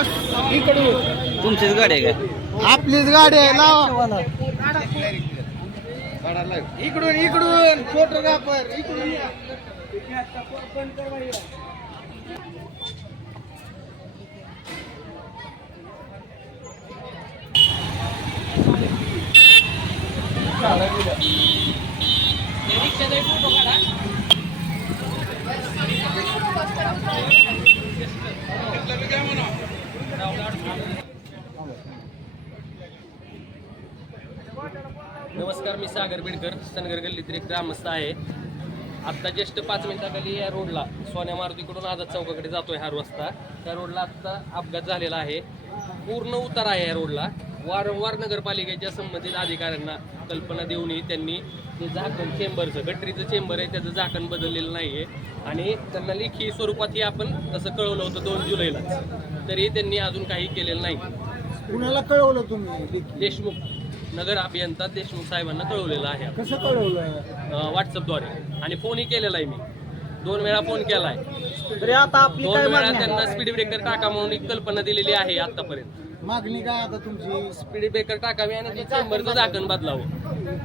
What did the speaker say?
इकडून तुमचीच गाडी आहे काय आपलीच गाडी आहे लावा. इकडून इकडून फोटोग्राफर इकडून या. नमस्कार मी सागर बिडकर सनगर गल्लीतील एक ग्रामस्थ आहे. आत्ता जस्ट पाच मिनिटाखाली या रोडला सोन्या मारुतीकडून आझाद चौकाकडे जातोय हा रस्ता. त्या रोडला आत्ता अपघात झालेला आहे. पूर्ण उतार आहे या रोडला. वारंवार नगरपालिकेच्या संबंधित अधिकाऱ्यांना कल्पना देऊनही त्यांनी जे झाकण चेंबरचं गटरीचं चेंबर आहे त्याचं झाकण बदललेलं नाही आहे आणि त्यांना लेखी स्वरूपातही आपण तसं कळवलं होतं दोन जुलैलाच. तरी त्यांनी अजून काही केलेलं नाही. कुणाला कळवलं तुम्ही देशमुख. नगर अभियंता देशमुख साहेबांना कळवलेलं आहे. कसं कळवलं? व्हॉट्सअपद्वारे आणि फोनही केलेला आहे मी. दोन वेळा फोन तरी आता आपली दोन काय वेळा मागणी त्यांना आहे? स्पीड ब्रेकर टाका म्हणून एक कल्पना दिलेली आहे आतापर्यंत. मागणी काय आता तुमची? स्पीड ब्रेकर टाकावी आणि ते चेंबरचं झाकण बदलावं.